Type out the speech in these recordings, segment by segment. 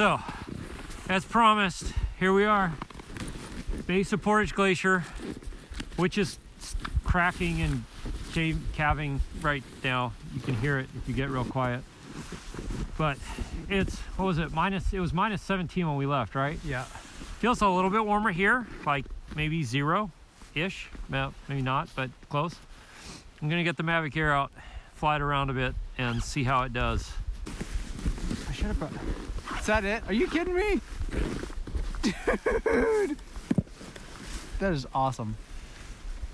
So, as promised, here we are, base of Portage Glacier, which is cracking and calving right now. You can hear it if you get real quiet. But it's, what was it, it was minus 17 when we left, right? Yeah. Feels a little bit warmer here, like maybe 0-ish, well, maybe not, but close. I'm gonna get the Mavic Air out, fly it around a bit, and see how it does. I should have brought... Is that it? Are you kidding me? Dude! That is awesome.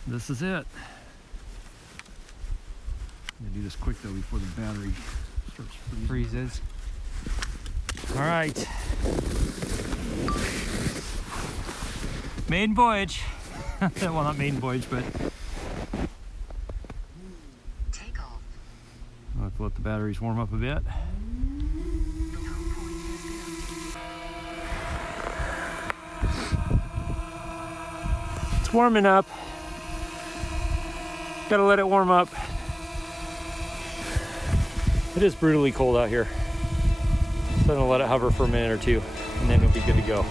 This is it. I'm gonna do this quick though before the battery starts Freezes. All right. Maiden voyage. Well, not maiden voyage, but Take off. I'll have to let the batteries warm up a bit. It's warming up. Gotta let it warm up. It is brutally cold out here. So I'm gonna let it hover for a minute or two, and then it'll be good to go.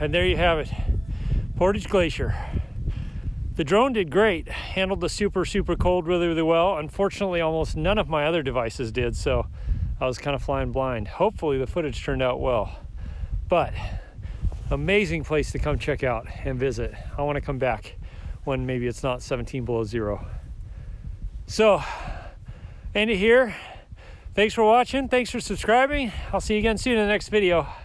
And there you have it, Portage Glacier. The drone did great, handled the super cold really well. Unfortunately, almost none of my other devices did, so I was kind of flying blind. Hopefully the footage turned out well. But amazing place to come check out and visit. I want to come back when maybe it's not 17 below zero. So, end it here. Thanks for watching, thanks for subscribing. I'll see you again soon in the next video.